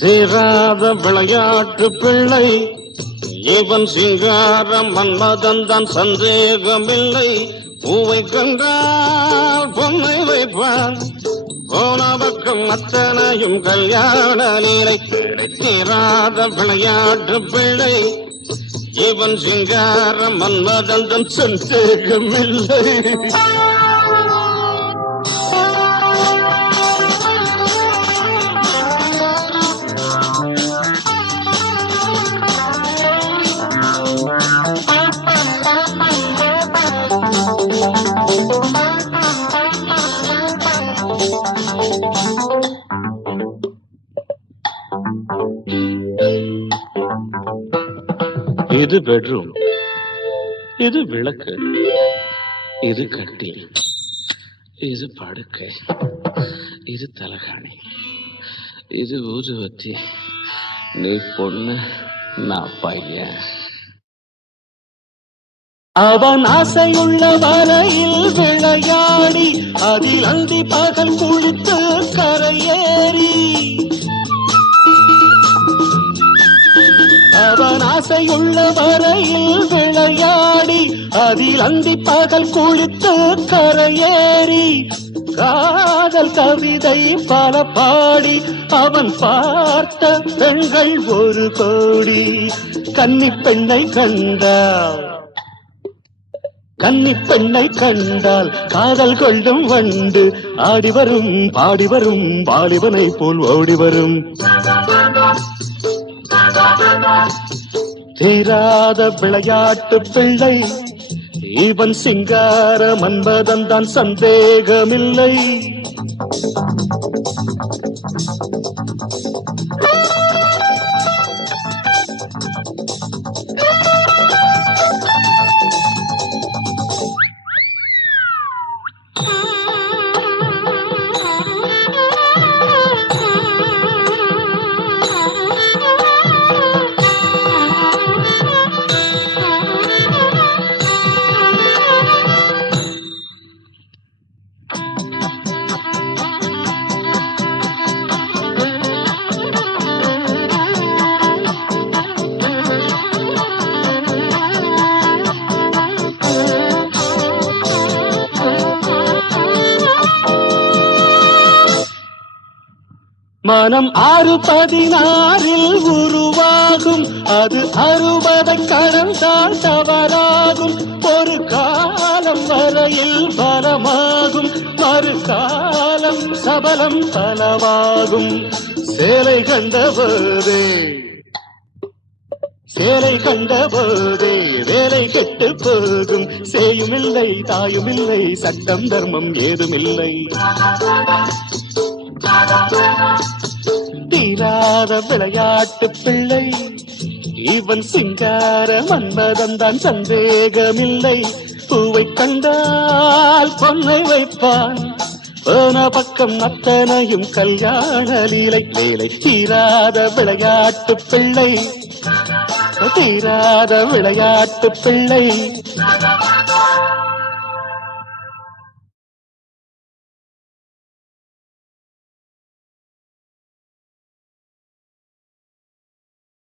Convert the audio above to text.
தீராத விளையாட்டு பிள்ளை இவன் சிங்காரம் மன்மதன் சந்தேகமில்லை. பூவை கண்டால் பொன்னை வைப்பான், போன பக்கம் அத்தனையும் கல்யாண லீலை. தீராத விளையாட்டு பிள்ளை இவன் சிங்காரம் மன்மதன் சந்தேகமில்லை. இது பெட்ரூம், இது விளக்கு, இது கட்டில், இது படுக்கை, இது தலகாணி, இது ஊதுவத்தி. நீ பொண்ணு, நான் பையன். அவன் ஆசையுள்ள வரையில் விளையாடி அதில் அந்தி பகல் குளித்து கரையேறி. அவன் ஆசையுள்ள வரையில் விளையாடி அதில் அந்தி பகல் குளித்து கரையேறி. காதல் கவிதை பல பாடி அவன் பார்த்த பெண்கள் ஒரு கோடி. கன்னி பெண்ணை கண்டால், கன்னி பெண்ணை கண்டால் காதல் கொள்ளும் வண்டு ஆடி வரும் பாடி வரும் வாலிபனை போல் ஓடி வரும். தீராத விளையாட்டு பிள்ளை இவன் சிங்கார மன்மதன் சந்தேகமில்லை. மனம் 6-16 உருவாகும், அது 60 கடந்தால் தவறாகும். ஒரு காலம் வரையில் பலமாகும், மறுகாலம் சபலம் பலவாகும். சேலை கண்டபோதே, சேலை கண்டபோதே வேலை கெட்டு போகும். சேயுமில்லை தாயுமில்லை, சட்டம் தர்மம் ஏதுமில்லை. தீராத விளையாட்டு பிள்ளை இவன் சிங்கார மன்மதன் சந்தேகமில்லை. பூவை கண்டால் பொன்னை வைப்பான், போன பக்கம் அத்தனையும் கல்யாண லீலை. வேலை தீராத விளையாட்டு பிள்ளை, தீராத விளையாட்டு பிள்ளை.